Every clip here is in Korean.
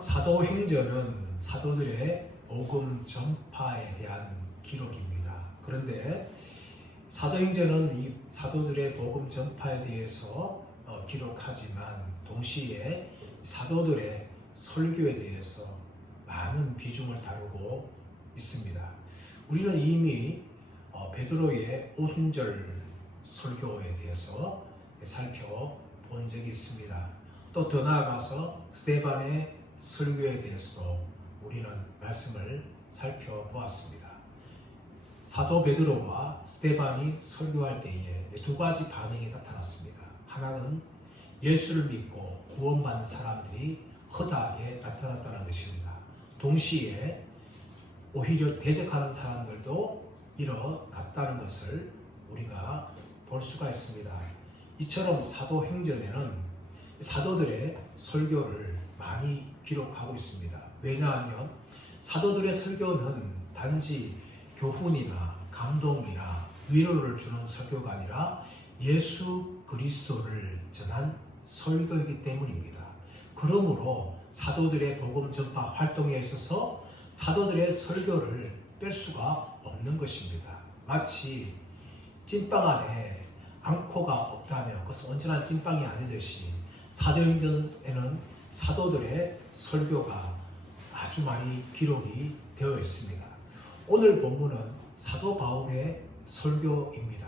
사도행전은 사도들의 복음 전파에 대한 기록입니다. 그런데 사도행전은 이 사도들의 복음 전파에 대해서 기록하지만 동시에 사도들의 설교에 대해서 많은 비중을 다루고 있습니다. 우리는 이미 베드로의 오순절 설교에 대해서 살펴본 적이 있습니다. 또 더 나아가서 스데반의 설교에 대해서도 우리는 말씀을 살펴보았습니다. 사도 베드로와 스데반이 설교할 때에 두 가지 반응이 나타났습니다. 하나는 예수를 믿고 구원받는 사람들이 허다하게 나타났다는 것입니다. 동시에 오히려 대적하는 사람들도 일어났다는 것을 우리가 볼 수가 있습니다. 이처럼 사도행전에는 사도들의 설교를 많이 기록하고 있습니다. 왜냐하면 사도들의 설교는 단지 교훈이나 감동이나 위로를 주는 설교가 아니라 예수 그리스도를 전한 설교이기 때문입니다. 그러므로 사도들의 복음 전파 활동에 있어서 사도들의 설교를 뺄 수가 없는 것입니다. 마치 찐빵 안에 앙코가 없다면 그것은 온전한 찐빵이 아니듯이 사도행전에는 사도들의 설교가 아주 많이 기록이 되어 있습니다. 오늘 본문은 사도 바울의 설교입니다.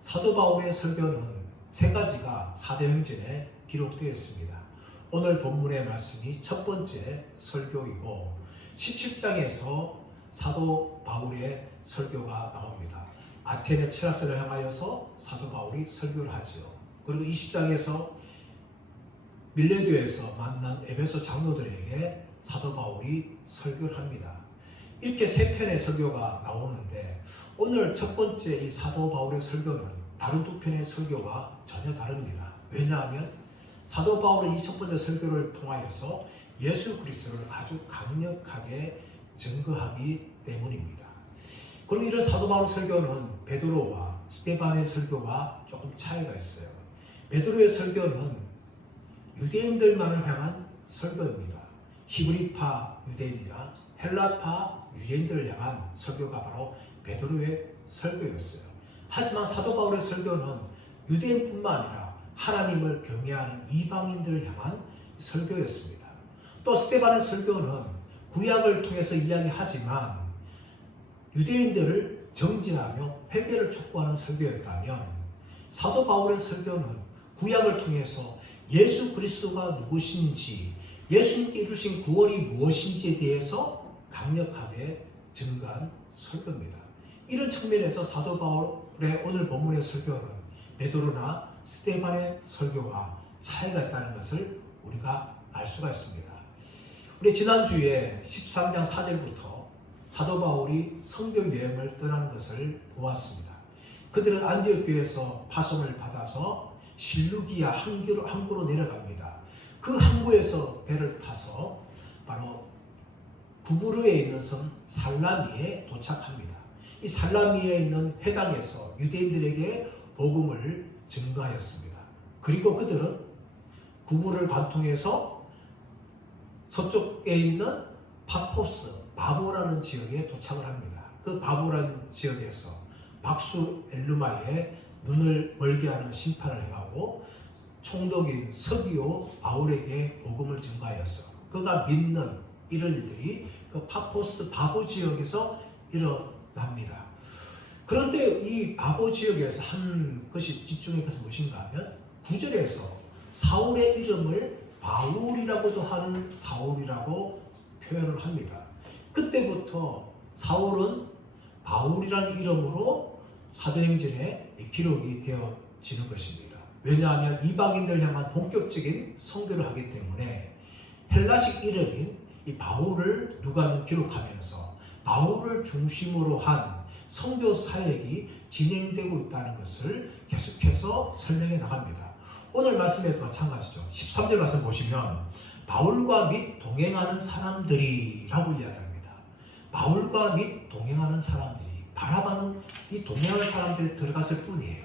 사도 바울의 설교는 세 가지가 사도행전에 기록되어 있습니다. 오늘 본문의 말씀이 첫 번째 설교이고 17장에서 사도 바울의 설교가 나옵니다. 아테네 철학자를 향하여서 사도 바울이 설교를 하죠. 그리고 20장에서 밀레도에서 만난 에베소 장로들에게 사도 바울이 설교를 합니다. 이렇게 세 편의 설교가 나오는데 오늘 첫 번째 이 사도 바울의 설교는 다른 두 편의 설교와 전혀 다릅니다. 왜냐하면 사도 바울은 이 첫 번째 설교를 통하여서 예수 그리스도를 아주 강력하게 증거하기 때문입니다. 그리고 이런 사도 바울 설교는 베드로와 스데반의 설교와 조금 차이가 있어요. 베드로의 설교는 유대인들만을 향한 설교입니다. 히브리파 유대인이나 헬라파 유대인들을 향한 설교가 바로 베드로의 설교였어요. 하지만 사도 바울의 설교는 유대인뿐만 아니라 하나님을 경외하는 이방인들을 향한 설교였습니다. 또 스데반의 설교는 구약을 통해서 이야기하지만 유대인들을 정진하며 회개를 촉구하는 설교였다면 사도 바울의 설교는 구약을 통해서 예수 그리스도가 누구신지, 예수님께 이루신 구원이 무엇인지에 대해서 강력하게 증거한 설교입니다. 이런 측면에서 사도 바울의 오늘 본문의 설교는 베드로나 스데반의 설교와 차이가 있다는 것을 우리가 알 수가 있습니다. 우리 지난주에 13장 4절부터 사도 바울이 선교 여행을 떠나는 것을 보았습니다. 그들은 안디옥 교회에서 파송을 받아서 실루기아 항구로 내려갑니다. 그 항구에서 배를 타서 바로 구부르에 있는 섬 살라미에 도착합니다. 이 살라미에 있는 회당에서 유대인들에게 복음을 증거하였습니다. 그리고 그들은 구부르를 관통해서 서쪽에 있는 파포스, 바보라는 지역에 도착을 합니다. 그 바보라는 지역에서 박수 엘루마에 눈을 멀게 하는 심판을 행하고 총독인 서기오 바울에게 복음을 증거하였어. 그가 믿는 이런 일들이 그 파포스 바보 지역에서 일어납니다. 그런데 이 바보 지역에서 한 것이 집중의 것은 무엇인가 하면 9절에서 사울의 이름을 바울이라고도 하는 사울이라고 표현을 합니다. 그때부터 사울은 바울이라는 이름으로 사도행전에 기록이 되어지는 것입니다. 왜냐하면 이방인들 향한 본격적인 선교를 하기 때문에 헬라식 이름인 이 바울을 누가는 기록하면서 바울을 중심으로 한 선교 사역이 진행되고 있다는 것을 계속해서 설명해 나갑니다. 오늘 말씀에도 마찬가지죠. 13절 말씀 보시면 바울과 및 동행하는 사람들이라고 이야기합니다. 바울과 및 동행하는 사람들이, 바라바는 이 동행하는 사람들이 들어갔을 뿐이에요.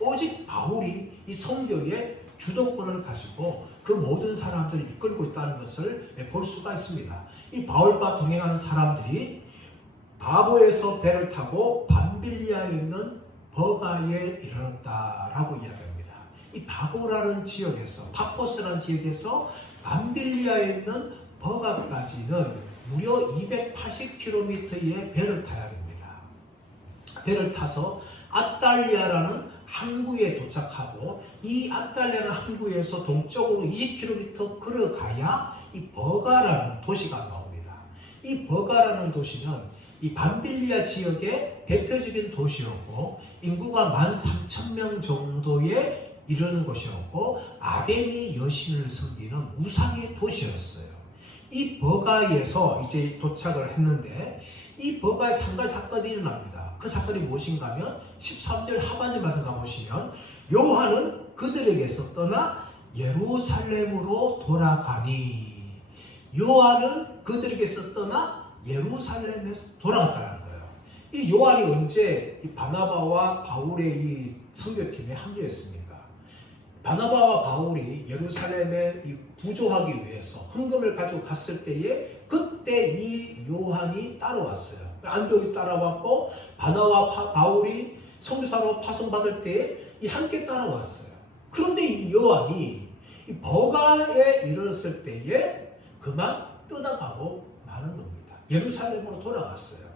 오직 바울이 이 선교의 주도권을 가지고 그 모든 사람들이 이끌고 있다는 것을 볼 수가 있습니다. 이 바울과 동행하는 사람들이 바보에서 배를 타고 밤빌리아에 있는 버가에 이르렀다라고 이야기합니다. 이 바보라는 지역에서, 파포스라는 지역에서 밤빌리아에 있는 버가까지는 무려 280km의 배를 타야 됩니다. 배를 타서 아탈리아라는 항구에 도착하고, 이 아탈리아라는 항구에서 동쪽으로 20km 걸어가야 이 버가라는 도시가 나옵니다. 이 버가라는 도시는 이 밤빌리아 지역의 대표적인 도시였고, 인구가 13,000명 정도에 이르는 곳이었고, 아데미 여신을 섬기는 우상의 도시였어요. 이 버가에서 이제 도착을 했는데, 이 버가에 상갈 사건이 일어납니다. 그 사건이 무엇인가 하면 13절 하반절 말씀 가보시면, 요한은 그들에게서 떠나 예루살렘으로 돌아가니, 요한은 그들에게서 떠나 예루살렘에서 돌아갔다는 거예요. 이 요한이 언제 이 바나바와 바울의 이 선교팀에 합류했습니까? 바나바와 바울이 예루살렘에 부조하기 위해서 헌금을 가지고 갔을 때에, 그때 이 요한이 따라왔어요. 안디옥이 따라왔고, 바나바와 바울이 선교사로 파송받을 때에 함께 따라왔어요. 그런데 이 요한이 이 버가에 이르렀을 때에 그만 떠나가고 마는 겁니다. 예루살렘으로 돌아갔어요.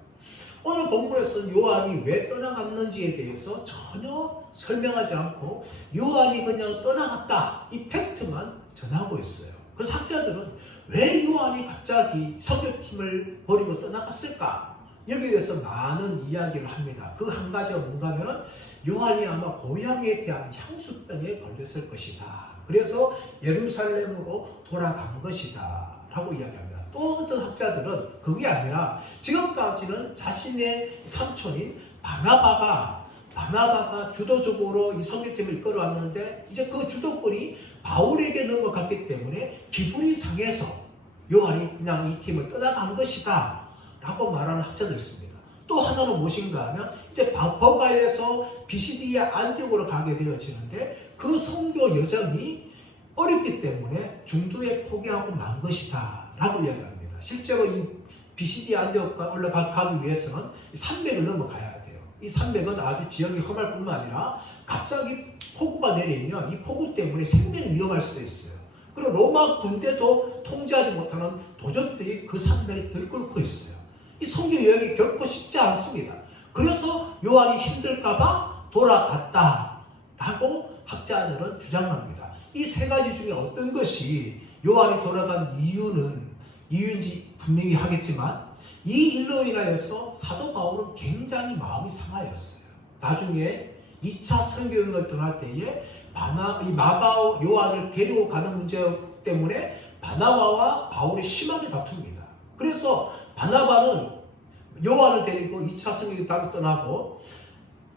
오늘 본문에서는 요한이 왜 떠나갔는지에 대해서 전혀 설명하지 않고 요한이 그냥 떠나갔다, 이 팩트만 전하고 있어요. 그래서 학자들은 왜 요한이 갑자기 선교팀을 버리고 떠나갔을까? 여기에 대해서 많은 이야기를 합니다. 그 한 가지가 뭔가 하면, 요한이 아마 고향에 대한 향수병에 걸렸을 것이다. 그래서 예루살렘으로 돌아간 것이다 라고 이야기합니다. 또 어떤 학자들은 그게 아니라 지금까지는 자신의 삼촌인 바나바가 주도적으로 이 선교팀을 이끌어왔는데, 이제 그 주도권이 바울에게 넘어갔기 때문에 기분이 상해서 요한이 그냥 이 팀을 떠나간 것이다 라고 말하는 학자도 있습니다. 또 하나는 무엇인가 하면, 이제 버가에서 비시디아 안디옥으로 가게 되어지는데, 그 선교 여정이 어렵기 때문에 중도에 포기하고 만 것이다 라고 이야기합니다. 실제로 이 비시디아 안디옥과 올라가기 위해서는 산맥을 넘어가야 돼요. 이 산맥은 아주 지형이 험할 뿐만 아니라 갑자기 폭우가 내리면 이 폭우 때문에 생명이 위험할 수도 있어요. 그리고 로마 군대도 통제하지 못하는 도적들이 그 산맥에 들끓고 있어요. 이 선교 여행이 결코 쉽지 않습니다. 그래서 요한이 힘들까봐 돌아갔다라고 학자들은 주장합니다. 이 세 가지 중에 어떤 것이 요한이 돌아간 이유인지 분명히 하겠지만, 이 일로 인하여서 사도 바울은 굉장히 마음이 상하였어요. 나중에 2차 선교여행을 떠날 때에 마가 요한을 데리고 가는 문제 때문에 바나바와 바울이 심하게 다툽니다. 그래서 바나바는 요한을 데리고 2차 선교여행을 떠나고,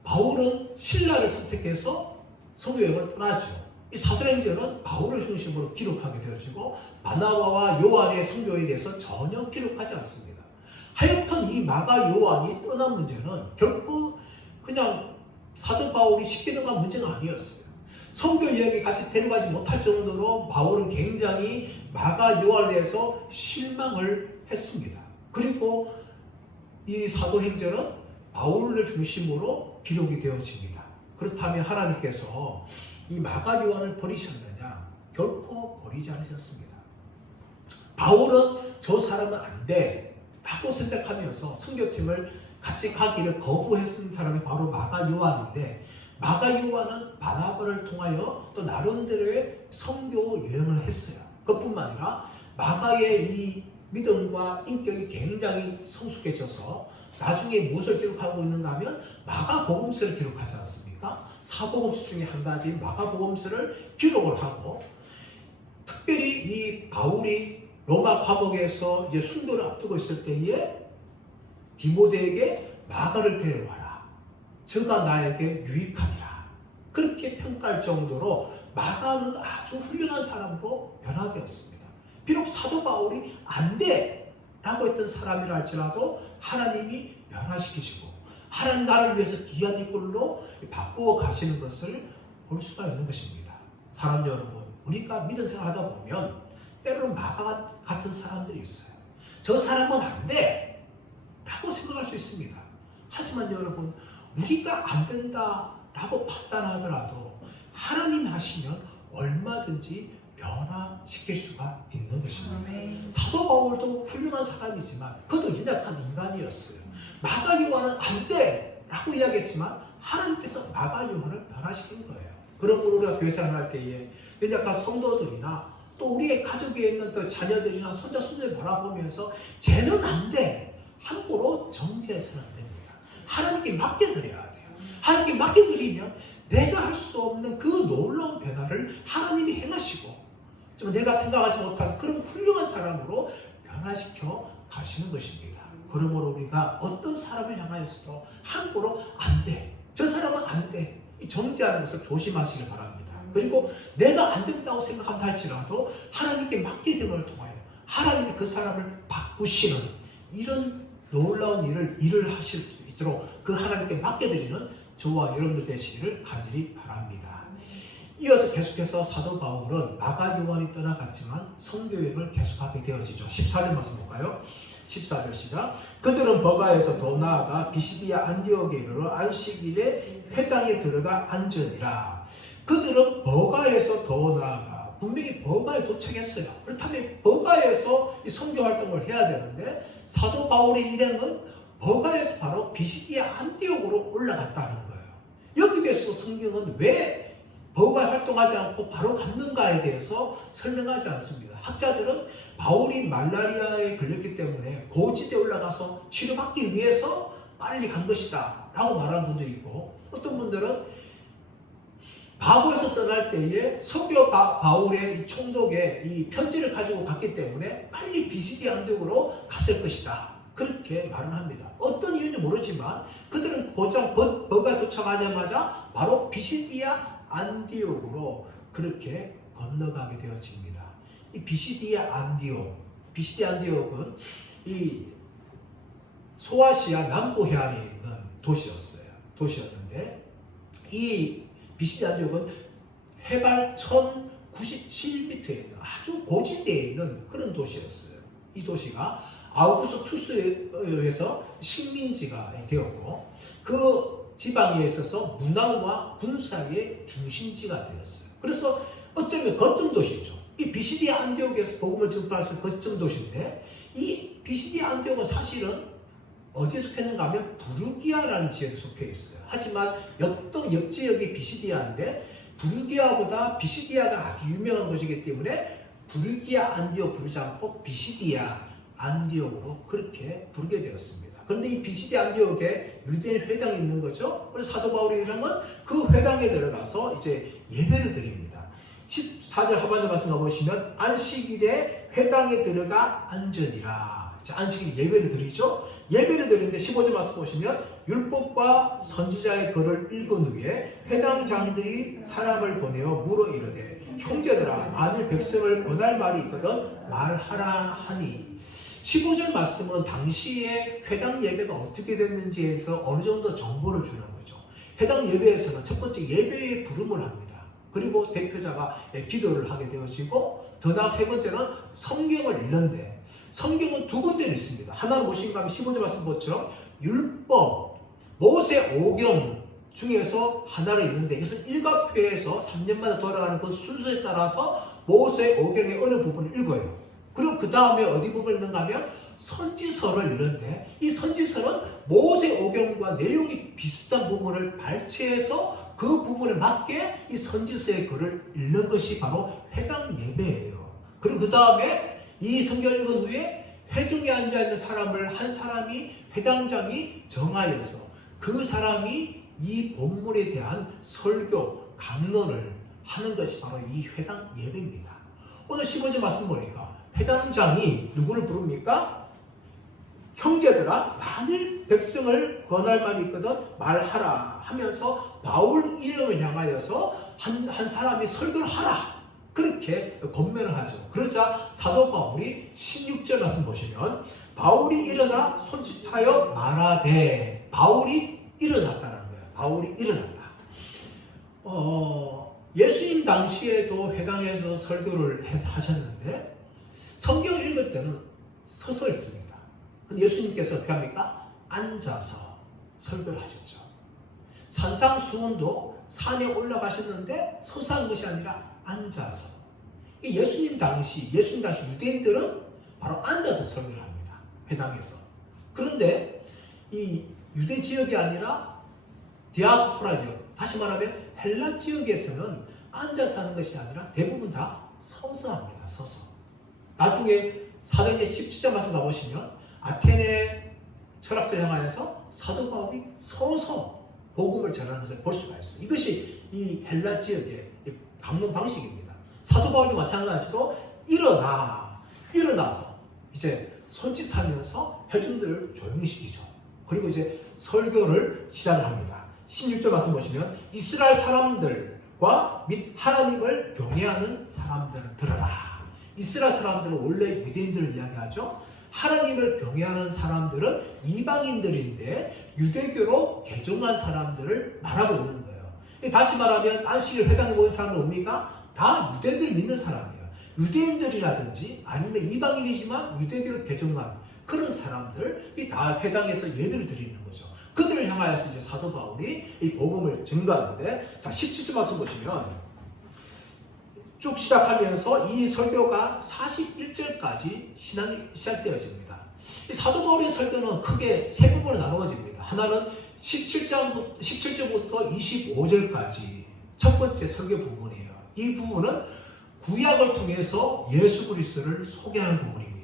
바울은 신라를 선택해서 선교여행을 떠나죠. 이 사도행전은 바울을 중심으로 기록하게 되어지고, 바나바와 요한의 선교에 대해서 전혀 기록하지 않습니다. 하여튼 이 마가 요한이 떠난 문제는 결코 그냥 사도 바울이 쉽게 넘어간 문제가 아니었어요. 선교 여행에 같이 데려가지 못할 정도로 바울은 굉장히 마가 요한에 대해서 실망을 했습니다. 그리고 이 사도행전은 바울을 중심으로 기록이 되어집니다. 그렇다면 하나님께서 이 마가 요한을 버리셨느냐? 결코 버리지 않으셨습니다. 바울은 저 사람은 안 돼 라고 생각하면서 선교팀을 같이 가기를 거부했던 사람이 바로 마가 요한인데, 마가 요한은 바나바를 통하여 또 나름대로의 선교 여행을 했어요. 그뿐만 아니라 마가의 이 믿음과 인격이 굉장히 성숙해져서 나중에 무엇을 기록하고 있는가 하면 마가복음서를 기록하지 않습니까? 사복음서 중에 한 가지인 마가복음서를 기록을 하고, 특별히 이 바울이 로마 감옥에서 이제 순교를 앞두고 있을 때에 디모데에게 마가를 데려와라. 저가 나에게 유익하니라. 그렇게 평가할 정도로 마가는 아주 훌륭한 사람으로 변화되었습니다. 비록 사도 바울이 안 돼! 라고 했던 사람이라 할지라도 하나님이 변화시키시고 하나님 나라를 위해서 귀한 일꾼로 바꾸어 가시는 것을 볼 수가 있는 것입니다. 사람 여러분, 우리가 믿음 생활하다 보면 때로는 마가 같은 사람들이 있어요. 저 사람은 안 돼! 라고 생각할 수 있습니다. 하지만 여러분, 우리가 안 된다라고 판단하더라도 하나님 하시면 얼마든지 변화시킬 수가 있는 것입니다. 사도 바울도 훌륭한 사람이지만 그도 연약한 인간이었어요. 마가 요한은 안 돼! 라고 이야기했지만 하나님께서 마가 요한을 변화시킨 거예요. 그러므로 우리가 교회 생활할 때에 연약한 성도들이나 또 우리의 가족에 있는 또 자녀들이나 손자 손자를 바라보면서 쟤는 안 돼! 함부로 정죄해서는 안 됩니다. 하나님께 맡겨드려야 돼요. 하나님께 맡겨드리면 내가 할 수 없는 그 놀라운 변화를 하나님이 행하시고 좀 내가 생각하지 못한 그런 훌륭한 사람으로 변화시켜 가시는 것입니다. 그러므로 우리가 어떤 사람을 향하여서도 함부로 안 돼! 저 사람은 안 돼! 정죄하는 것을 조심하시길 바랍니다. 그리고 내가 안 된다고 생각한다 할지라도 하나님께 맡기심을 통하여 하나님이 그 사람을 바꾸시는 이런 놀라운 일을 하실 수 있도록 그 하나님께 맡겨드리는 저와 여러분들 되시기를 간절히 바랍니다. 이어서 계속해서 사도 바울은 마가 요한이 떠나갔지만 선교여행을 계속하게 되어지죠. 14절 말씀 볼까요? 14절 시작. 그들은 버가에서 더 나아가 비시디아 안디옥에 이르러 안식일에 회당에 들어가 앉으니라. 그들은 버가에서 더 나아가 분명히 버가에 도착했어요. 그렇다면 버가에서 이 선교 활동을 해야 되는데 사도 바울의 일행은 버가에서 바로 비시디아 안디옥으로 올라갔다는 거예요. 여기 대해서 성경은 왜 버가에 활동하지 않고 바로 갔는가에 대해서 설명하지 않습니다. 학자들은 바울이 말라리아에 걸렸기 때문에 고지대에 올라가서 치료받기 위해서 빨리 간 것이다 라고 말하는 분도 있고, 어떤 분들은 바보에서 떠날 때에 서교 바울의 이 총독의 이 편지를 가지고 갔기 때문에 빨리 비시디아 안디옥으로 갔을 것이다, 그렇게 말을 합니다. 어떤 이유인지 모르지만 그들은 곧장 버가에 도착하자마자 바로 비시디아 안디옥으로 그렇게 건너가게 되어집니다. 이 비시디아 안디옥은 이 소아시아 남부 해안에 있는 도시였는데 이 비시디아 안디옥은 해발 1097m에 있는 아주 고지대에 있는 그런 도시였어요. 이 도시가 아우구스투스에 의해서 식민지가 되었고 그 지방에 있어서 문화와 군사의 중심지가 되었어요. 그래서 어쩌면 거점 도시죠. 이 비시디아 안디옥에서 복음을 전파할 수 있는 거점 도시인데, 이 비시디아 안디옥은 사실은 어디에 속했는가 하면 부르기아라는 지역에 속해 있어요. 하지만 옆 지역이 비시디아인데 부르기아보다 비시디아가 아주 유명한 곳이기 때문에 부르기아 안디옥 부르지 않고 비시디아 안디옥으로 그렇게 부르게 되었습니다. 그런데 이 비시디아 안디옥에 유대인 회당이 있는 거죠. 그래서 사도 바울이라는 건 그 회당에 들어가서 이제 예배를 드립니다. 14절 하반절 말씀 가보시면 안식일에 회당에 들어가 앉으니라. 자, 안식일 예배를 드리죠. 예배를 드리는데 15절 말씀 보시면 율법과 선지자의 글을 읽은 후에 회당장들이 사람을 보내어 물어 이르되 형제들아, 만일 백성을 권할 말이 있거든 말하라 하니. 15절 말씀은 당시에 회당 예배가 어떻게 됐는지에서 어느 정도 정보를 주는 거죠. 회당 예배에서는 첫 번째 예배의 부름을 합니다. 그리고 대표자가 기도를 하게 되어지고, 더 나아 세 번째는 성경을 읽는데, 성경은 두 군데는 있습니다. 하나는 무엇인가 하면 15절 말씀 것처럼 율법, 모세 오경 중에서 하나를 읽는데, 이것은 일과표에서 3년마다 돌아가는 그 순서에 따라서 모세 오경의 어느 부분을 읽어요. 그리고 그 다음에 어디 부분을 읽는가 하면 선지서를 읽는데, 이 선지서는 모세 오경과 내용이 비슷한 부분을 발췌해서 그 부분에 맞게 이 선지서의 글을 읽는 것이 바로 회당 예배예요. 그리고 그 다음에 이 성경을 읽은 후에 회중에 앉아있는 사람을 한 사람이 회당장이 정하여서 그 사람이 이 본문에 대한 설교, 강론을 하는 것이 바로 이 회당 예배입니다. 오늘 15절 말씀 보니까 회당장이 누구를 부릅니까? 형제들아, 만일 백성을 권할 말이 있거든 말하라 하면서 바울 이름을 향하여서 한 사람이 설교를 하라, 그렇게 권면을 하죠. 그러자 사도 바울이 16절 말씀 보시면 바울이 일어나 손짓하여 말하되, 바울이 일어났다는 거예요. 바울이 일어났다. 예수님 당시에도 회당에서 설교를 하셨는데 성경 읽을 때는 서서 읽습니다. 근데 예수님께서 어떻게 합니까? 앉아서 설교를 하셨죠. 산상수훈도 산에 올라가셨는데 서서 한 것이 아니라 앉아서. 예수님 당시 유대인들은 바로 앉아서 설교를 합니다. 회당에서. 그런데 이 유대 지역이 아니라 디아스포라 지역, 다시 말하면 헬라 지역에서는 앉아서 하는 것이 아니라 대부분 다 서서 합니다. 서서. 나중에 사도행전 17장 말씀 가보시면 아테네 철학者향하여서 사도 바울이 서서 복음을 전하는 것을 볼 수가 있어요. 이것이 이 헬라 지역의 방문 방식입니다. 사도 바울도 마찬가지로 일어나서 이제 손짓하면서 회중들을 조용히 시키죠. 그리고 이제 설교를 시작을 합니다. 16절 말씀 보시면 이스라엘 사람들과 및 하나님을 경외하는 사람들을 들어라. 이스라엘 사람들은 원래 유대인들을 이야기하죠. 하나님을 경외하는 사람들은 이방인들인데 유대교로 개종한 사람들을 말하고 있는 거예요. 다시 말하면 안식일 회당에 모인 사람들 뭡니까? 다 유대교를 믿는 사람이에요. 유대인들이라든지 아니면 이방인이지만 유대교로 개종한 그런 사람들이 다 회당에서 예배를 드리는 거죠. 그들을 향하여서 이제 사도 바울이 이 복음을 전가하는데, 자 17절 말씀 보시면 쭉 시작하면서 이 설교가 41절까지 시작되어집니다. 이 사도 바울의 설교는 크게 세 부분으로 나누어집니다. 하나는 17절부터 25절까지 첫 번째 설교 부분이에요. 이 부분은 구약을 통해서 예수 그리스도를 소개하는 부분입니다.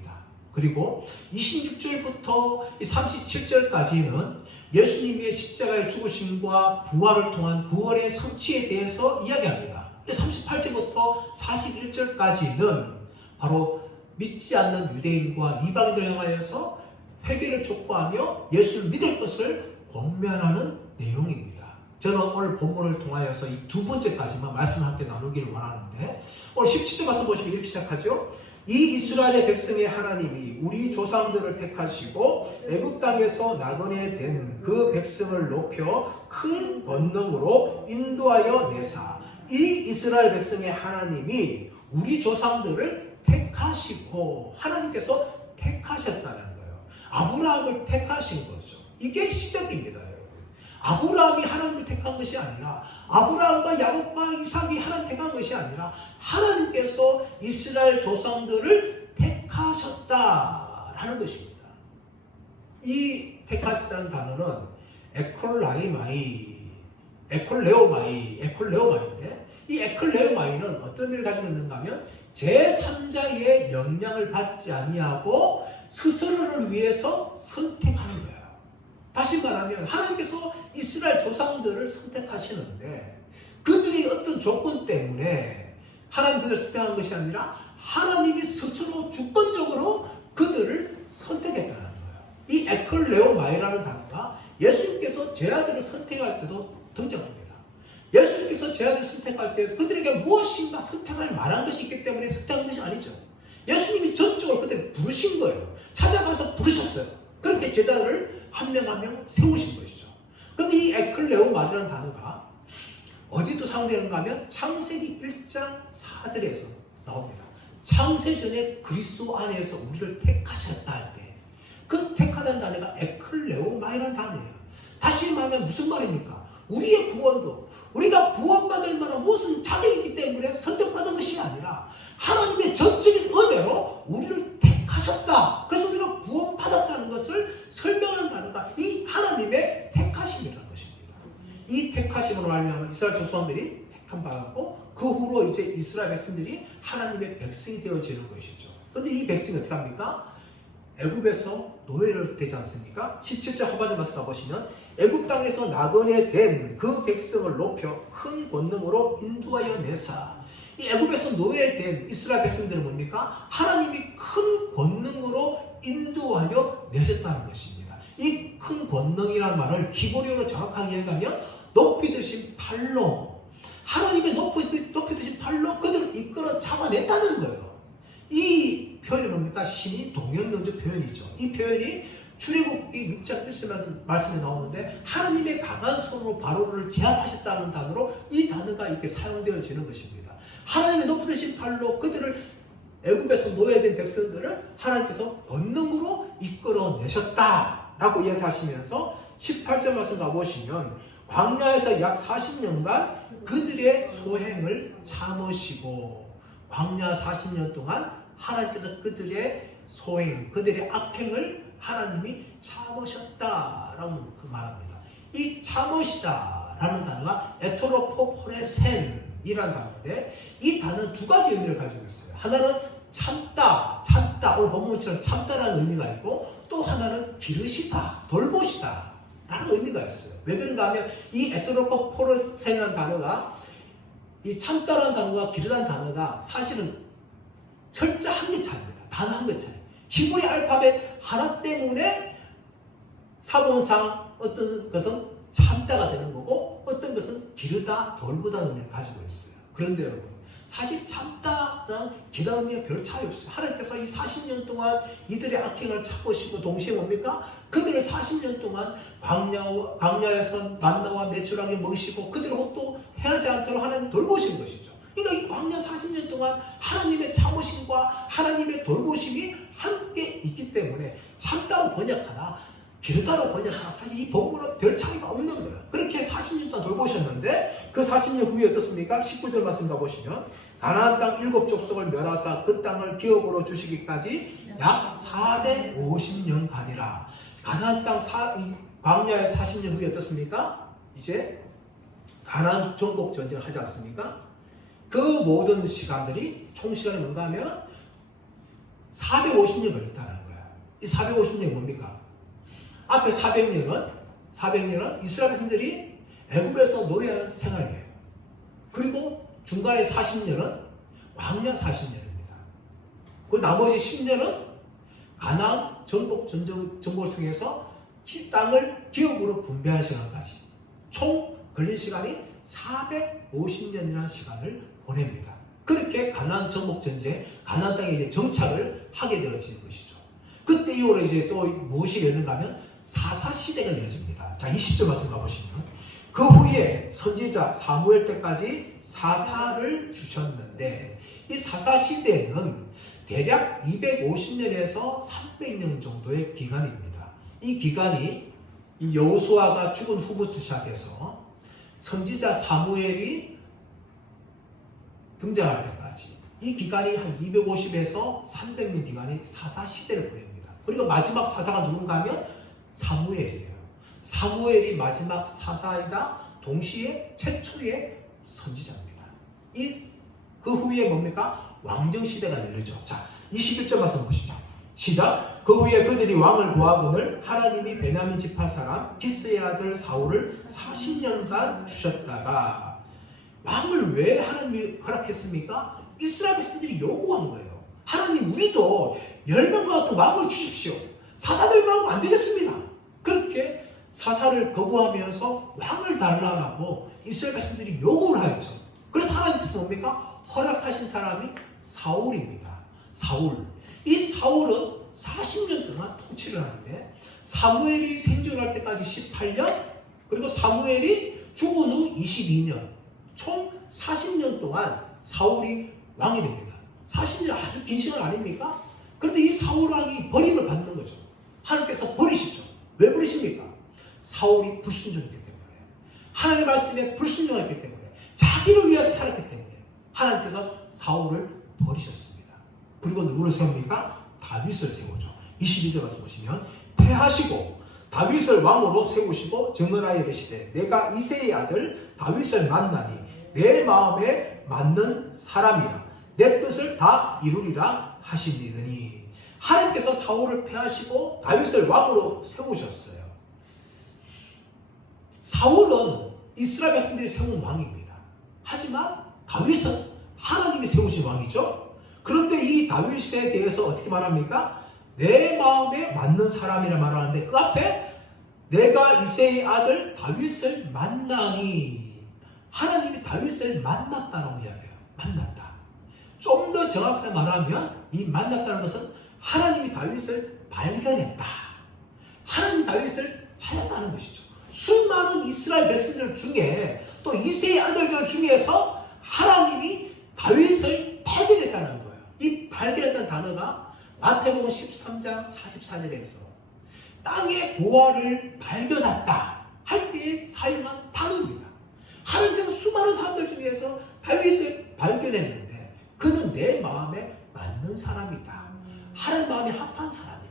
그리고 26절부터 37절까지는 예수님의 십자가의 죽으심과 부활을 통한 구원의 성취에 대해서 이야기합니다. 38절부터 41절까지는 바로 믿지 않는 유대인과 이방인들 향하여서 회개를 촉구하며 예수를 믿을 것을 권면하는 내용입니다. 저는 오늘 본문을 통하여서 이 두 번째까지만 말씀 함께 나누기를 원하는데, 오늘 17절 말씀 보시면 이렇게 시작하죠. 이 이스라엘의 백성의 하나님이 우리 조상들을 택하시고 애굽 땅에서 나그네 된 그 백성을 높여 큰 권능으로 인도하여 내사. 이 이스라엘 백성의 하나님이 우리 조상들을 택하시고, 하나님께서 택하셨다는 거예요. 아브라함을 택하신 거죠. 이게 시작입니다, 여러분. 아브라함이 하나님을 택한 것이 아니라, 아브라함과 야곱과 이삭이 하나님 택한 것이 아니라 하나님께서 이스라엘 조상들을 택하셨다라는 것입니다. 이 택하셨다는 단어는 에콜레오마이인데, 이 에콜레오마이는 어떤 의미를 가지고 있는가 하면 제3자의 영향을 받지 아니하고 스스로를 위해서 선택하는 거예요. 다시 말하면 하나님께서 이스라엘 조상들을 선택하시는데 그들이 어떤 조건 때문에 하나님들을 선택한 것이 아니라 하나님이 스스로 주권적으로 그들을 선택했다는 거예요. 이 에클레오마이라는 단어가 예수님께서 제 아들을 선택할 때도 등장합니다. 예수님께서 제 아들을 선택할 때 그들에게 무엇인가 선택할 만한 것이 있기 때문에 선택한 것이 아니죠. 예수님이 전적으로 그들을 부르신 거예요. 찾아가서 부르셨어요. 그렇게 제자들을 한 명 한 명 세우신 것이죠. 그런데 이 에클레오마이라는 단어가 어디도 사용되는가 하면 창세기 1장 4절에서 나옵니다. 창세전에 그리스도 안에서 우리를 택하셨다 할 때 그 택하다는 단어가 에클레오마이라는 단어예요. 다시 말하면 무슨 말입니까? 우리의 구원도 우리가 구원받을 만한 무슨 자격이 있기 때문에 선택받은 것이 아니라 하나님의 전적인 은혜로 우리를 택하셨다. 그래서 우리가 구원받았다는 것을 설명하는 단어가 이 하나님의 택하심이라는 것입니다. 이 택하심으로 말미암아 이스라엘 조상들이 택함 받았고 그 후로 이제 이스라엘 백성들이 하나님의 백성이 되어지는 것이죠. 그런데 이 백성이 어떻게 합니까? 애굽에서 노예를 되지 않습니까? 17절 하반절 말씀 가보시면 애굽 땅에서 나그네 된 그 백성을 높여 큰 권능으로 인도하여 내사. 이 애굽에서 노예된 이스라엘 백성들은 뭡니까? 하나님이 큰 권능으로 인도하여 내셨다는 것입니다. 이 큰 권능이라는 말을 히브리어로 정확하게 얘기하면 높이 드신 팔로, 하나님의 높이 드신 팔로 그들을 이끌어 잡아냈다는 거예요. 이 표현이 뭡니까? 신이 동명명적 표현이죠. 이 표현이 출애굽기 6장 1절 말씀에 나오는데 하나님의 강한 손으로 바로를 제압하셨다는 단어로 이 단어가 이렇게 사용되어지는 것입니다. 하나님의 높으신 팔로 그들을 애굽에서 노예된 백성들을 하나님께서 권능으로 이끌어내셨다라고 이야기하시면서 18절 말씀 가보시면 광야에서 약 40년간 그들의 소행을 참으시고 광야 40년 동안 하나님께서 그들의 소행, 그들의 악행을 하나님이 참으셨다라고 말합니다. 이 참으시다라는 단어가 에토로포포레센이라는 단어인데 이 단어는 두 가지 의미를 가지고 있어요. 하나는 참다, 오늘 본문처럼 참다라는 의미가 있고 또 하나는 기르시다, 돌보시다 라는 의미가 있어요. 왜 그런가 하면 이 에토로포포레센이라는 단어가 이 참다라는 단어가 기르다는 단어가 사실은 철자 한 개 차이입니다. 단어 한 개 차이. 히브리 알파벳 하나 때문에 사본상 어떤 것은 참다가 되는 거고 어떤 것은 기르다, 돌보다는 의미를 가지고 있어요. 그런데 여러분 사실 참다랑 기르다 의미가 별 차이 없어요. 하나님께서 이 40년 동안 이들의 악행을 참으시고 동시에 뭡니까? 그들을 40년 동안 광야에서 만나와 메추라기 먹이시고 그들을 또 해하지 않도록 하나님 돌보신 것이죠. 그러니까 이 광야 40년 동안 하나님의 참으심과 하나님의 돌보심이 함께 있기 때문에 참다로 번역하나 기르다로 번역하나 사실 이 본문은 별 차이가 없는 거예요. 그렇게 40년 동안 돌보셨는데 그 40년 후에 어떻습니까? 19절 말씀 가보시면 가나안 땅 7족속을 멸하사 그 땅을 기업으로 주시기까지 약 450년 가니라. 가나안 땅 광야의 40년 후에 어떻습니까? 이제 가나안 정복 전쟁을 하지 않습니까? 그 모든 시간들이 총 시간이 뭔가 하면 450년 걸렸다는 거야. 이 450년이 뭡니까? 앞에 400년은 이스라엘 백성들이 애굽에서 노예하는 생활이에요. 그리고 중간에 40년은 광야 40년입니다. 그 나머지 10년은 가나안 정복을 통해서 땅을 기업으로 분배할 시간까지 총 걸린 시간이 450년이라는 시간을 보냅니다. 그렇게 가나안 정복 전쟁, 가나안 땅에 이제 정착을 하게 되어진 것이죠. 그때 이후로 이제 또 무엇이 되는가 하면 사사 시대가 이어집니다. 자, 20절 말씀 가보시면 그 후에 선지자 사무엘 때까지 사사를 주셨는데 이 사사 시대는 대략 250년에서 300년 정도의 기간입니다. 이 기간이 이 여호수아가 죽은 후부터 시작해서 선지자 사무엘이 등장할 때까지 이 기간이 한 250에서 300년 기간이 사사 시대를 보냅니다. 그리고 마지막 사사가 누군가 하면 사무엘이에요. 사무엘이 마지막 사사이다 동시에 최초의 선지자입니다. 그 후에 뭡니까? 왕정 시대가 열리죠. 자, 21절 말씀 보시죠. 시작. 그 후에 그들이 왕을 구하거늘 하나님이 베냐민 지파 사람 기스의 아들 사울을 40년간 주셨다가 왕을 왜 하나님이 허락했습니까? 이스라엘 백성들이 요구한 거예요. 하나님 우리도 10명과 같은 왕을 주십시오. 사사들만 하면 안 되겠습니다. 그렇게 사사를 거부하면서 왕을 달라고 이스라엘 백성들이 요구를 하였죠. 그래서 하나님께서 뭡니까? 허락하신 사람이 사울입니다. 사울. 이 사울은 40년 동안 통치를 하는데 사무엘이 생존할 때까지 18년 그리고 사무엘이 죽은 후 22년 총 40년 동안 사울이 왕이 됩니다. 40년 아주 긴 시간 아닙니까? 그런데 이 사울 왕이 버림을 받는 거죠. 하나님께서 버리시죠. 왜 버리십니까? 사울이 불순종했기 때문에 하나님의 말씀에 불순종했기 때문에 자기를 위해서 살았기 때문에 하나님께서 사울을 버리셨습니다. 그리고 누구를 세웁니까? 다윗을 세우죠. 22절 말씀 보시면 패하시고 다윗을 왕으로 세우시고 정언하여 이르시되 내가 이새의 아들 다윗을 만나니 내 마음에 맞는 사람이라 내 뜻을 다 이루리라 하시니더니 하나님께서 사울을 패하시고 다윗을 왕으로 세우셨어요. 사울은 이스라엘 백성들이 세운 왕입니다. 하지만 다윗은 하나님이 세우신 왕이죠. 그런데 이 다윗에 대해서 어떻게 말합니까? 내 마음에 맞는 사람이라 말하는데 그 앞에 내가 이새의 아들 다윗을 만나니 하나님이 다윗을 만났다라고 이야기해요. 만났다. 좀 더 정확하게 말하면 이 만났다는 것은 하나님이 다윗을 발견했다. 하나님 다윗을 찾았다는 것이죠. 수많은 이스라엘 백성들 중에 또 이새의 아들들 중에서 하나님이 다윗을 발견했다는 거예요. 이 발견했다는 단어가 마태복음 13장 44절에서 땅의 보화를 발견했다 할 때에 사용한 단어입니다. 하나님께서 수많은 사람들 중에서 다윗을 발견했는데 그는 내 마음에 맞는 사람이다. 하나님 마음에 합한 사람이다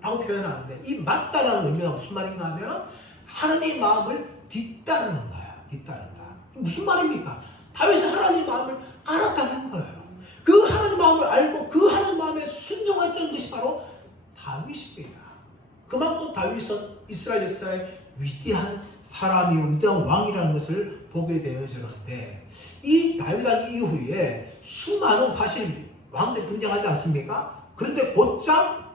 라고 표현하는데, 이 맞다라는 의미가 무슨 말인가 하면 하나님의 마음을 뒤따르는 거야. 뒤따른다. 무슨 말입니까? 다윗이 하나님의 마음을 알았다는 거예요. 그 하나님의 마음을 알고 그 하나님의 마음에 순종했던 것이 바로 다윗입니다. 그만큼 다윗은 이스라엘 역사의 위대한 사람이요 위대한 왕이라는 것을 보게 되어지는데, 이 다윗왕 이후에 수많은 사실 왕들이 등장하지 않습니까? 그런데 곧장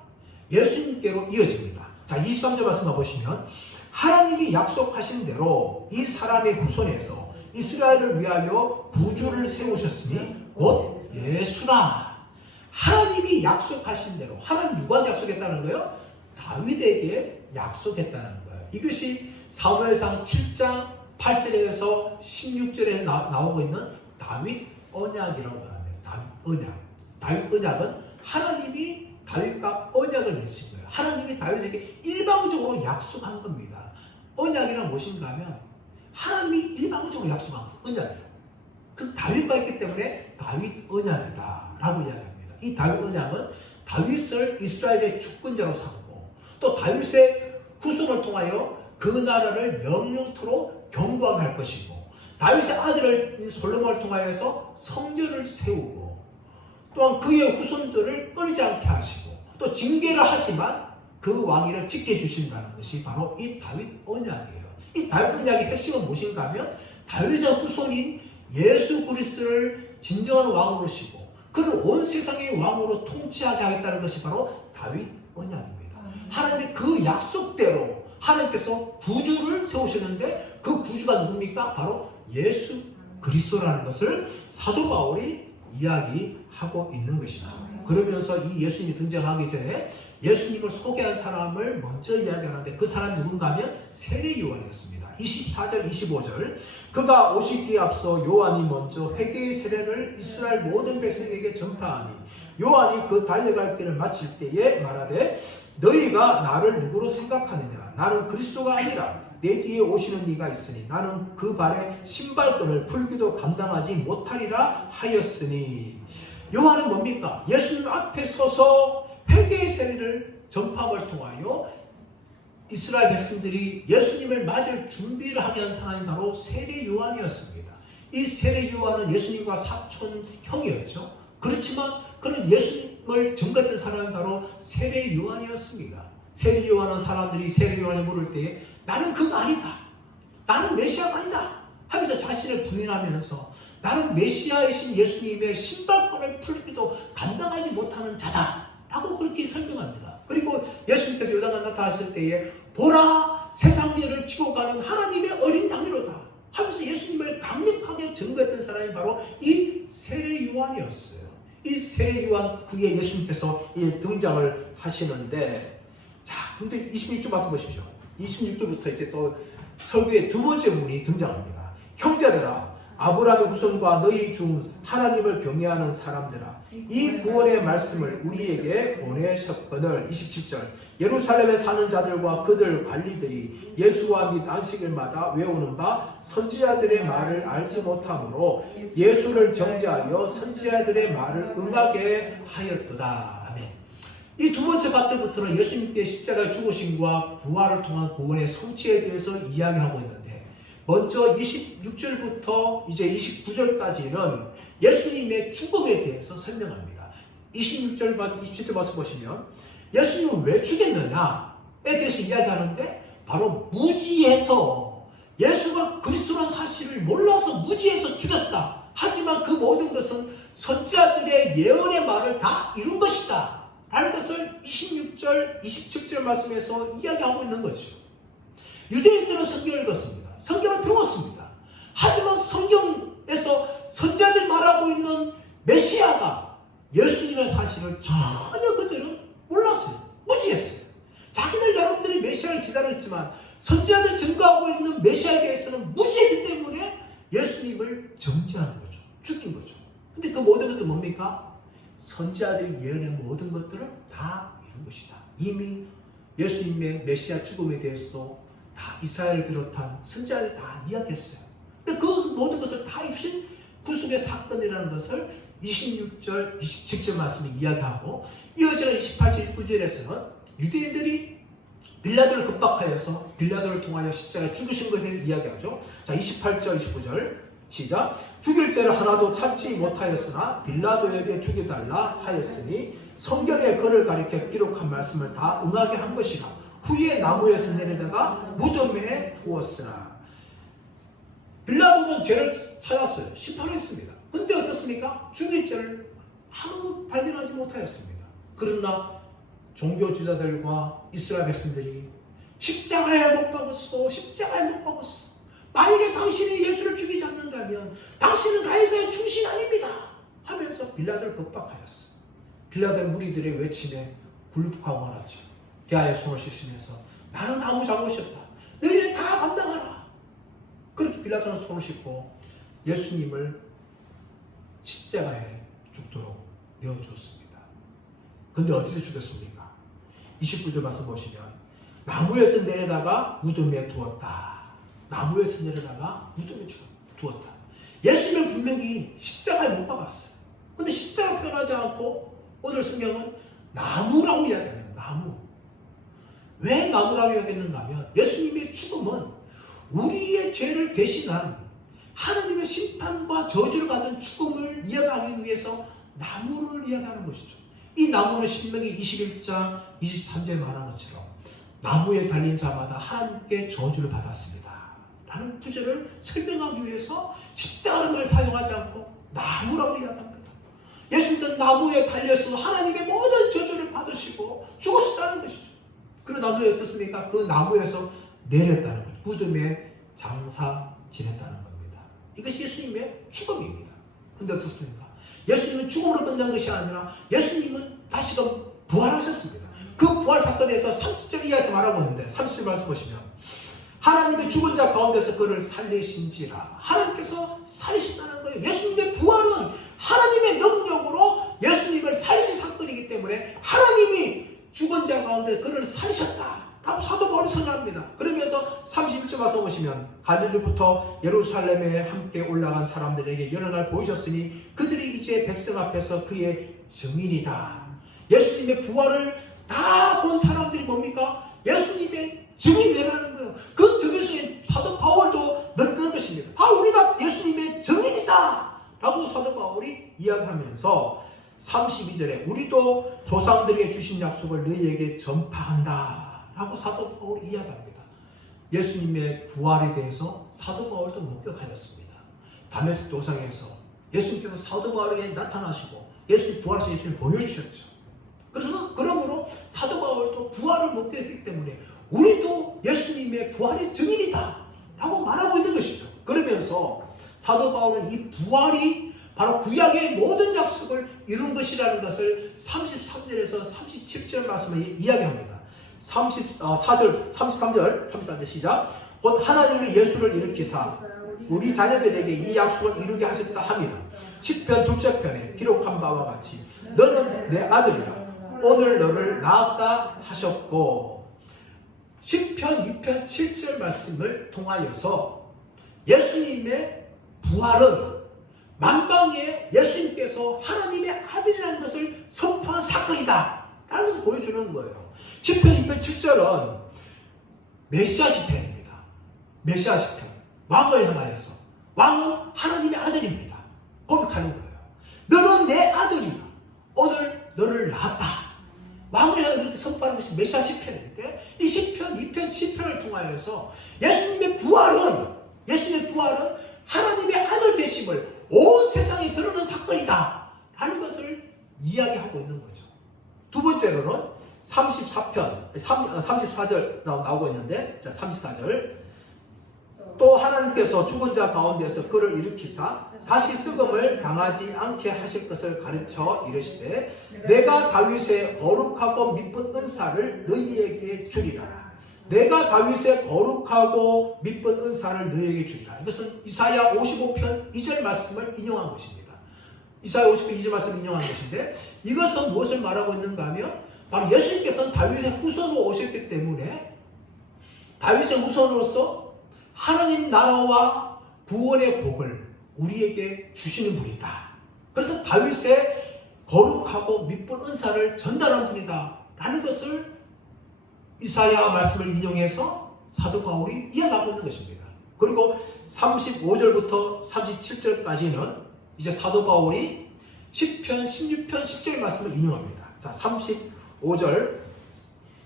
예수님께로 이어집니다. 자, 23절 말씀 보시면 하나님이 약속하신 대로 이 사람의 후손에서 이스라엘을 위하여 구주를 세우셨으니 곧 예수라. 하나님이 약속하신 대로, 하나님 누구한테 약속했다는 거예요? 다윗에게 약속했다는 거예요. 이것이 사무엘상 7장 8절에서 16절에 나오고 있는 다윗 언약이라고 합니다. 다윗 언약. 다윗 언약은 하나님이 다윗과 언약을 맺으신 거예요. 하나님이 다윗에게 일방적으로 약속한 겁니다. 언약이란 무엇인가 하면 하나님이 일방적으로 약속한 언약이에요. 그래서 다윗과 있기 때문에 다윗 언약이다 라고 이야기합니다. 이 다윗 언약은 다윗을 이스라엘의 주권자로 삼고 또 다윗의 후손을 통하여 그 나라를 영영토록 견고하게 할 것이고, 다윗의 아들을 솔로몬을 통하여서 성전을 세우고, 또한 그의 후손들을 끊이지 않게 하시고 또 징계를 하지만 그 왕위를 지켜주신다는 것이 바로 이 다윗 언약이에요. 이 다윗 언약의 핵심은 무엇인가 하면 다윗의 후손인 예수 그리스도를 진정한 왕으로 시고 그를 온 세상의 왕으로 통치하게 하겠다는 것이 바로 다윗 언약입니다. 하나님의 그 약속대로 하나님께서 구주를 세우셨는데 그 구주가 누굽니까? 바로 예수 그리스도라는 것을 사도 바울이 이야기하고 있는 것이죠. 그러면서 이 예수님이 등장하기 전에 예수님을 소개한 사람을 먼저 이야기하는데 그 사람이 누군가 하면 세례 요한이었습니다. 24절 25절 그가 오시기에 앞서 요한이 먼저 회개의 세례를 이스라엘 모든 백성에게 전파하니 요한이 그 달려갈 길을 마칠 때에 말하되 너희가 나를 누구로 생각하느냐? 나는 그리스도가 아니라 내 뒤에 오시는 이가 있으니 나는 그 발에 신발끈을 풀기도 감당하지 못하리라 하였으니. 요한은 뭡니까? 예수님 앞에 서서 회개의 세례를 전파함을 통하여 이스라엘 백성들이 예수님을 맞을 준비를 하게 한 사람이 바로 세례 요한이었습니다. 이 세례 요한은 예수님과 사촌 형이었죠. 그렇지만 그는 예수님을 증거했던 사람이 바로 세례 요한이었습니다. 세례 요한은 사람들이 세례 요한을 물을 때에 나는 그가 아니다. 나는 메시아가 아니다. 하면서 자신을 부인하면서 나는 메시아이신 예수님의 신발끈을 풀기도 감당하지 못하는 자다. 라고 그렇게 설명합니다. 그리고 예수님께서 요단강 나타나실 때에 보라 세상일을 지고 가는 하나님의 어린 양이로다. 하면서 예수님을 강력하게 증거했던 사람이 바로 이 세례 요한이었어요. 이 세례 요한 후에 예수님께서 등장을 하시는데, 자, 근데 26절 말씀 보십시오. 26절부터 이제 또 설교의 두 번째 문이 등장합니다. 형제들아, 아브라함의 후손과 너희 중 하나님을 경외하는 사람들아, 이 구원의 말씀을 우리에게 보내셨거늘. 27절 예루살렘에 사는 자들과 그들 관리들이 예수와 및 안식일마다 외우는 바 선지자들의 말을 알지 못하므로 예수를 정죄하여 선지자들의 말을 응하게 하였도다. 아멘. 이 두 번째 파트부터는 예수님께 십자가의 죽으심과 부활을 통한 구원의 성취에 대해서 이야기하고 있는데, 먼저 26절부터 이제 29절까지는 예수님의 죽음에 대해서 설명합니다. 26절, 27절 말씀 보시면 예수님을 왜 죽였느냐에 대해서 이야기하는데, 바로 무지해서 예수가 그리스도라는 사실을 몰라서 무지해서 죽였다. 하지만 그 모든 것은 선지자들의 예언의 말을 다 이룬 것이다. 라는 것을 26절, 27절 말씀에서 이야기하고 있는 거죠. 유대인들은 성경을 읽었습니다. 성경을 배웠습니다. 하지만 성경에서 선지자들이 말하고 있는 메시아가 예수님의 사실을 전혀 그들은 몰랐어요. 무지했어요. 자기들 여러분들이 메시아를 메시아를 기다렸지만 선지자들 증거하고 있는 메시아에 대해서는 무지했기 때문에 예수님을 정죄하는 거죠. 죽인 거죠. 근데 그 모든 것도 뭡니까? 선지자들이 예언한 모든 것들을 다 이룬 것이다. 이미 예수님의 메시아 죽음에 대해서도 다 이스라엘 비롯한 선지자들이 다 이야기했어요. 근데 그 모든 것을 다 이루신 구속의 사건이라는 것을 26절, 27절 말씀이 이야기하고 이어지는 28절, 29절에서는 유대인들이 빌라도를 겁박하여서 빌라도를 통하여 십자가에 죽으신 것을 이야기하죠. 자, 28절, 29절 시작. 죽일 죄를 하나도 찾지 못하였으나 빌라도에게 죽여달라 하였으니 성경에 그를 가리켜 기록한 말씀을 다 응하게 한 것이라. 후에 나무에서 내려다가 무덤에 두었으나. 빌라도는 죄를 찾았어요. 심판했습니다. 근데 어떻습니까? 죽일 죄를 하나도 발견하지 못하였습니다. 그러나 종교 지도자들과 이스라엘 백성들이 십자가에 못 박았어. 십자가에 못 박았어. 만약에 당신이 예수를 죽이지 않는다면 당신은 가이사의 충신 아닙니다 하면서 빌라도를 겁박하였어. 빌라도의 무리들의 외침에 굴복하고 말았죠. 대하에 손을 씻으면서 나는 아무 잘못이 없다. 너희는 다 감당하라. 그렇게 빌라도는 손을 씻고 예수님을 십자가에 죽도록 내어주었습니다. 그런데 어디서 죽였습니까? 29절 말씀 보시면 나무에서 내려다가 무덤에 두었다. 나무에서 내려다가 무덤에 두었다. 예수님은 분명히 십자가에 못 박았어요. 근데 십자가 표현하지 않고 오늘 성경은 나무라고 이야기합니다. 나무. 왜 나무라고 이야기했는가 하면 예수님의 죽음은 우리의 죄를 대신한 하나님의 심판과 저주를 받은 죽음을 이야기하기 위해서 나무를 이야기하는 것이죠. 이 나무는 신명기 21장 23절에 말한 것처럼 나무에 달린 자마다 하나님께 저주를 받았습니다 라는 구절을 설명하기 위해서 십자가라는 말 사용하지 않고 나무라고 이야기합니다. 예수님은 나무에 달려서 하나님의 모든 저주를 받으시고 죽으셨다는 것이죠. 그리고 나무에 어떻습니까? 그 나무에서 내렸다는 거죠. 무덤에 장사 지냈다는 겁니다. 이것이 예수님의 죽음입니다. 그런데 어떻습니까? 예수님은 죽음으로 끝난 것이 아니라 예수님은 다시금 부활하셨습니다. 그 부활 사건에서 30절 이하에서 말하고 있는데 30절 말씀 보시면 하나님의 죽은 자 가운데서 그를 살리신지라. 하나님께서 살리신다는 거예요. 예수님의 부활은 하나님의 능력으로 예수님을 살리신 사건이기 때문에 하나님이 죽은 자 가운데 그를 살리셨다 라고 사도 바울이 선언합니다. 그러면서 31절 와서 보시면 갈릴리부터 예루살렘에 함께 올라간 사람들에게 여러 날 보이셨으니 그들이 이제 백성 앞에서 그의 증인이다. 예수님의 부활을 다 본 사람들이 뭡니까? 예수님의 증인이 되라는 거예요. 그 증인 속에 사도 바울도 넣는 것입니다. 바로 우리가 예수님의 증인이다 라고 사도 바울이 이야기하면서 32절에 우리도 조상들에게 주신 약속을 너희에게 전파한다 라고 사도 바울이 이야기합니다. 예수님의 부활에 대해서 사도 바울도 목격하였습니다. 다메섹 도상에서 예수님께서 사도 바울에게 나타나시고 예수님 부활하신 예수님을 보여주셨죠. 그래서 그러므로 사도 바울도 부활을 목격했기 때문에 우리도 예수님의 부활의 증인이다 라고 말하고 있는 것이죠. 그러면서 사도 바울은 이 부활이 바로 구약의 모든 약속을 이룬 것이라는 것을 33절에서 37절 말씀에 이야기합니다. 33절 시작. 곧 하나님이 예수를 일으키사 우리 자녀들에게 이 약속을 이루게 하셨다 하며 시편 둘째 편에 기록한 바와 같이 너는 내 아들이라 오늘 너를 낳았다 하셨고 시편 2편 7절 말씀을 통하여서 예수님의 부활은 만방에 예수님께서 하나님의 아들이라는 것을 선포한 사건이다 라는 것을 보여주는 거예요. 시편 2편 7절은 메시아 시편입니다. 메시아 시편. 왕을 향하여서 왕은 하나님의 아들입니다. 고백하는 거예요. 너는 내 아들이라 오늘 너를 낳았다. 왕을 향해 그렇게 선포하는 것이 메시아 시편인데 이 시편 2편 7편을 통하여서 예수님의 부활은 하나님의 아들 되심을 온 세상에 드러낸 사건이다 라는 것을 이야기하고 있는 거죠. 두 번째로는 34절 나오고 있는데 자 34절 또 하나님께서 죽은 자 가운데서 그를 일으키사 다시 썩음을 당하지 않게 하실 것을 가르쳐 이르시되 내가 다윗의 거룩하고 미쁜 은사를 너희에게 주리라. 내가 다윗의 거룩하고 미쁜 은사를 너에게 주리라. 이것은 이사야 55편 2절 말씀을 인용한 것입니다. 이사야 55편 2절 말씀을 인용한 것인데 이것은 무엇을 말하고 있는가 하면 바로 예수님께서는 다윗의 후손으로 오셨기 때문에 다윗의 후손으로서 하나님 나라와 구원의 복을 우리에게 주시는 분이다. 그래서 다윗의 거룩하고 미쁜 은사를 전달한 분이다 라는 것을 이사야 말씀을 인용해서 사도 바울이 이어가고 있는 것입니다. 그리고 35절부터 37절까지는 이제 사도 바울이 10편, 16편, 10절 말씀을 인용합니다. 자, 35절,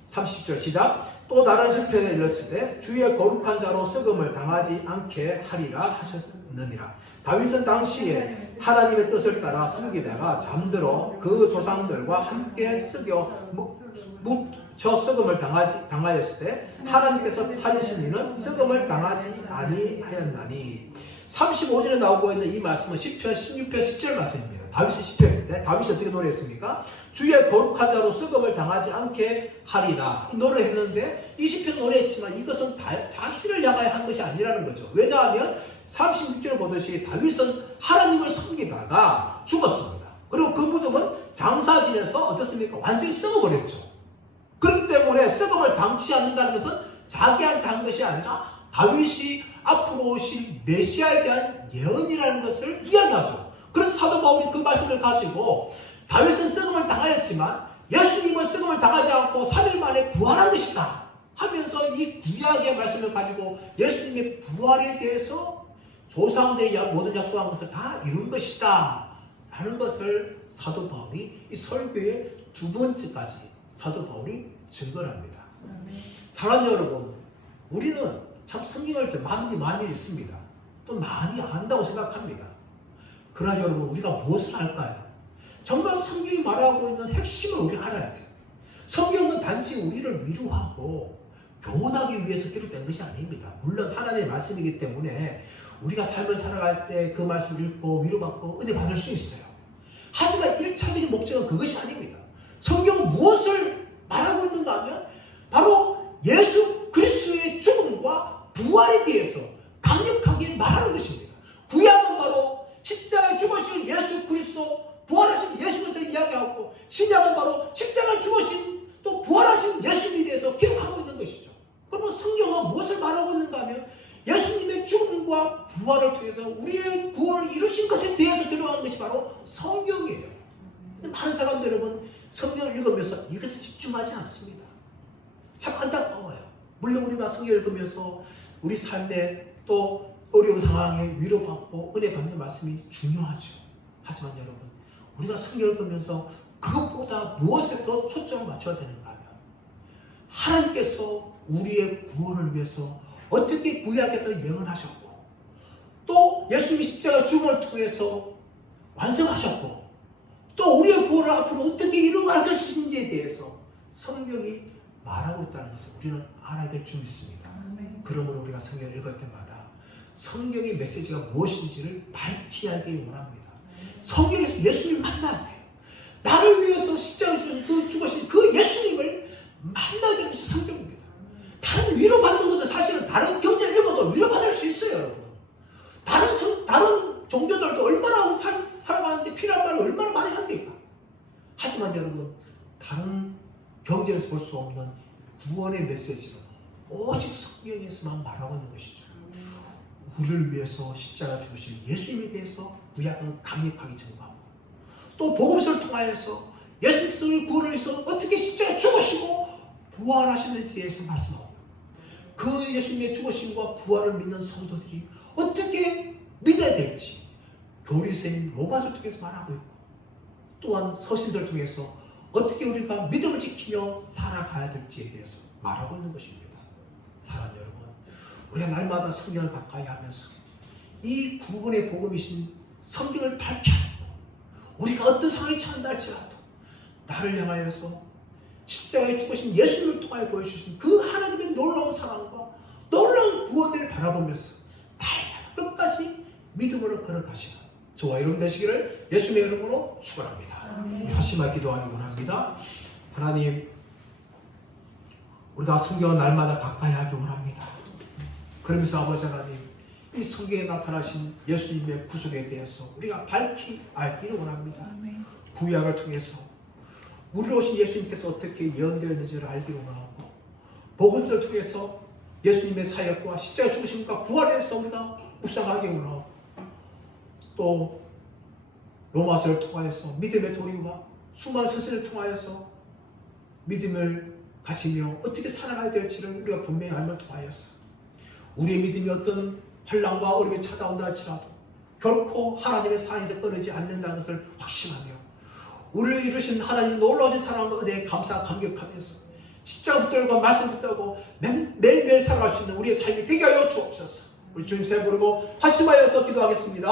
30절 시작. 또 다른 시편에 일렀을 때 주의 거룩한 자로 썩음을 당하지 않게 하리라 하셨느니라. 다윗은 당시에 하나님의 뜻을 따라 섬기다가 잠들어 그 조상들과 함께 저 썩음을 당하였을 때 하나님께서 살리신 이는 썩음을 당하지 아니하였나니. 35절에 나오고 있는 이 말씀은 10편, 16편, 10절 말씀입니다. 다윗의 시편인데 다윗이 어떻게 노래했습니까? 주의 거룩한 자로 썩음을 당하지 않게 하리라 노래했는데 이 시편 노래했지만 이것은 자신을 향하여 한 것이 아니라는 거죠. 왜냐하면 36절에 보듯이 다윗은 하나님을 섬기다가 죽었습니다. 그리고 그 무덤은 장사진에서 어떻습니까? 완전히 썩어버렸죠. 그렇기 때문에 썩음을 당치 않는다는 것은 자기한테 한 것이 아니라 다윗이 앞으로 오실 메시아에 대한 예언이라는 것을 이야기하죠. 그래서 사도 바울이 그 말씀을 가지고 다윗은 썩음을 당하였지만 예수님은 썩음을 당하지 않고 3일 만에 부활한 것이다 하면서 이 구약의 말씀을 가지고 예수님의 부활에 대해서 조상들이 모든 약속한 것을 다 이룬 것이다 라는 것을 사도 바울이 이 설교의 두 번째까지 사도 바울이 증거를 합니다. 사랑하는 여러분, 우리는 참 성경을 많이 읽습니다. 또 많이 안다고 생각합니다. 그러나 여러분, 우리가 무엇을 할까요? 정말 성경이 말하고 있는 핵심을 우리가 알아야 돼요. 성경은 단지 우리를 위로하고 교훈하기 위해서 기록된 것이 아닙니다. 물론 하나님의 말씀이기 때문에 우리가 삶을 살아갈 때 그 말씀을 읽고 위로받고 은혜 받을 수 있어요. 하지만 1차적인 목적은 그것이 아닙니다. 성경은 무엇을 말하고 있는가 하면 바로 예수 그리스도의 죽음과 부활에 대해서 강력하게 말하는 것입니다. 구약은 바로 십자가에 죽으신 예수 그리스도, 부활하신 예수 그리스도를 이야기하고, 신약은 바로 십자가에 죽으신 또 부활하신 예수님에 대해서 기록하고 있는 것이죠. 그러면 성경은 무엇을 말하고 있는가 하면 예수님의 죽음과 부활을 통해서 우리의 구원을 이루신 것에 대해서 기록한 것이 바로 성경이에요. 많은 사람들 여러분 성경을 읽으면서 이것에 집중하지 않습니다. 참 안타까워요. 물론 우리가 성경을 읽으면서 우리 삶에 또 어려운 상황에 위로받고 은혜 받는 말씀이 중요하죠. 하지만 여러분, 우리가 성경을 읽으면서 그것보다 무엇에 더 초점을 맞춰야 되는가 하면 하나님께서 우리의 구원을 위해서 어떻게 구약에서 예언하셨고 또 예수님이 십자가 죽음을 통해서 완성하셨고 또 우리의 구원을 앞으로 어떻게 이루어갈 것인지에 대해서 성경이 말하고 있다는 것을 우리는 알아야 될 줄 믿습니다. 그러므로 우리가 성경을 읽을 때마다 성경의 메시지가 무엇인지를 밝히 알기 원합니다. 성경에서 예수님을 만나야 돼요. 나를 위해서 십자가에 죽으신 그 예수님을 만나야 되는 것이 성경입니다. 다른 위로받는 것은 사실은 다른 경제를 읽어도 위로받을 수 있어요, 여러분. 다른 종교들도 얼마나 살아가는데 필요한 말을 얼마나 많이 합니까? 하지만 여러분, 다른 경제에서 볼 수 없는 구원의 메시지는 오직 성경에서만 말하고 있는 것이죠. 우리를 위해서 십자가 죽으신 예수님에 대해서 구약은 강력하게 증거하고 또 복음서를 통하여서 예수님께서 우리 구원을 위해서 어떻게 십자가에 죽으시고 부활하시는지에 대해서 말씀하고 그 예수님의 죽으심과 부활을 믿는 성도들이 어떻게 믿어야 될지 교리서인 로마서를 통해서 말하고 있고 또한 서신들을 통해서 어떻게 우리가 믿음을 지키며 살아가야 될지에 대해서 말하고 있는 것입니다. 사랑하는 여러분, 우리가 날마다 성경을 가까이 하면서 이 구원의 복음이신 성경을 밝혀하고 우리가 어떤 상황이 처한다 할지라도 나를 향하여서 십자가에 죽으신 예수님을 통하여 보여주신 그 하나님의 놀라운 사랑과 놀라운 구원을 바라보면서 날마다 끝까지 믿음으로 걸어가시는 저와 여러분 되시기를 예수님의 이름으로 축원합니다. 다시 말 기도하기 원합니다. 하나님, 우리가 성경을 날마다 가까이 하기 원합니다. 그러면서 아버지 하나님, 이 성경에 나타나신 예수님의 구속에 대해서 우리가 밝히 알기를 원합니다. 구약을 통해서 우리로 오신 예수님께서 어떻게 예언되었는지를 알기를 원하고, 복음들을 통해서 예수님의 사역과 십자가 죽으심과 부활에 대해서 우리가 묵상하기 원하고, 또 로마서를 통하여서 믿음의 도리와 수많은 서신을 통하여서 믿음을 가지며 어떻게 살아가야 될지를 우리가 분명히 알면 통하여서 우리의 믿음이 어떤 환난과 어려움이 찾아온다 할지라도 결코 하나님의 사랑에서 끊어지지 않는다는 것을 확신하며, 우리를 이루신 하나님 놀라우신 사랑과 은혜에 감격하면서 십자가 붙들고 말씀 붙들고 매일매일 살아갈 수 있는 우리의 삶이 되게 하여 주옵소서. 우리 주님 새 부르고 화심하여서 기도하겠습니다.